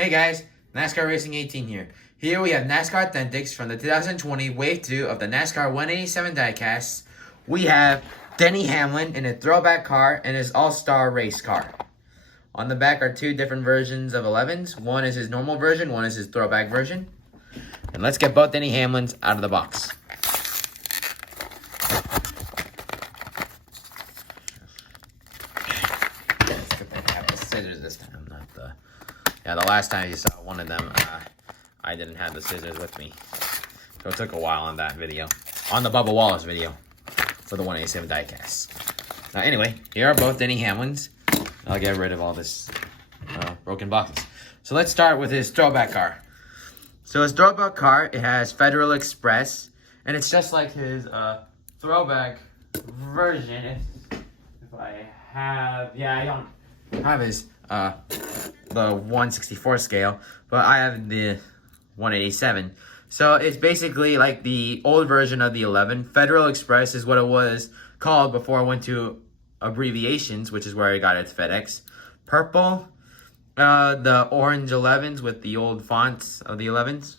Hey guys, NASCAR Racing 18 here. Here we have NASCAR Authentics from the 2020 Wave 2 of the NASCAR 187 Diecasts. We have Denny Hamlin in a throwback car and his all-star race car. On the back are two different versions of 11s. One is his normal version, one is his throwback version. And let's get both Denny Hamlins out of the box. It's good thing I have the scissors this time, not the... Yeah, the last time you saw one of them, I didn't have the scissors with me. So it took a while on that video. On the Bubba Wallace video for the 187 Diecast. Now anyway, here are both Denny Hamlins. I'll get rid of all this broken boxes. So let's start with his throwback car. So his throwback car, it has Federal Express. And it's just like his throwback version. If I have... Yeah, I don't have his... the 164 scale, but I have the 187. So it's basically like the old version of the 11. Federal Express is what it was called before it went to abbreviations, which is where I got its FedEx. Purple, the orange 11s with the old fonts of the 11s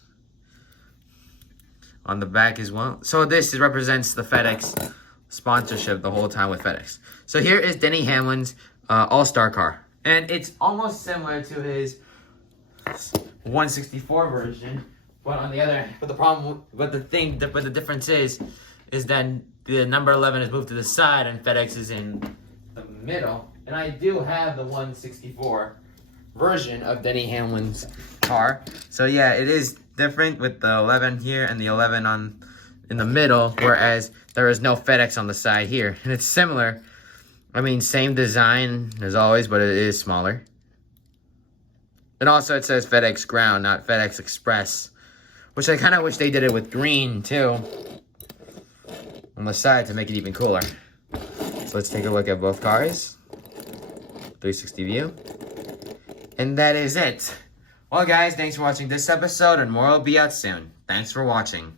on the back as well. So this represents the FedEx sponsorship the whole time with FedEx. So here is Denny Hamlin's all-star car. And it's almost similar to his 164 version, but on the other, the difference is that the number 11 is moved to the side and FedEx is in the middle. And I do have the 164 version of Denny Hamlin's car. So yeah, it is different with the 11 here and the 11 in the middle, whereas there is no FedEx on the side here. And it's similar. I mean, same design as always, but it is smaller. And also it says FedEx Ground, not FedEx Express. Which I kind of wish they did it with green, too. On the side to make it even cooler. So let's take a look at both cars. 360 view. And that is it. Well, guys, thanks for watching this episode, and more will be out soon. Thanks for watching.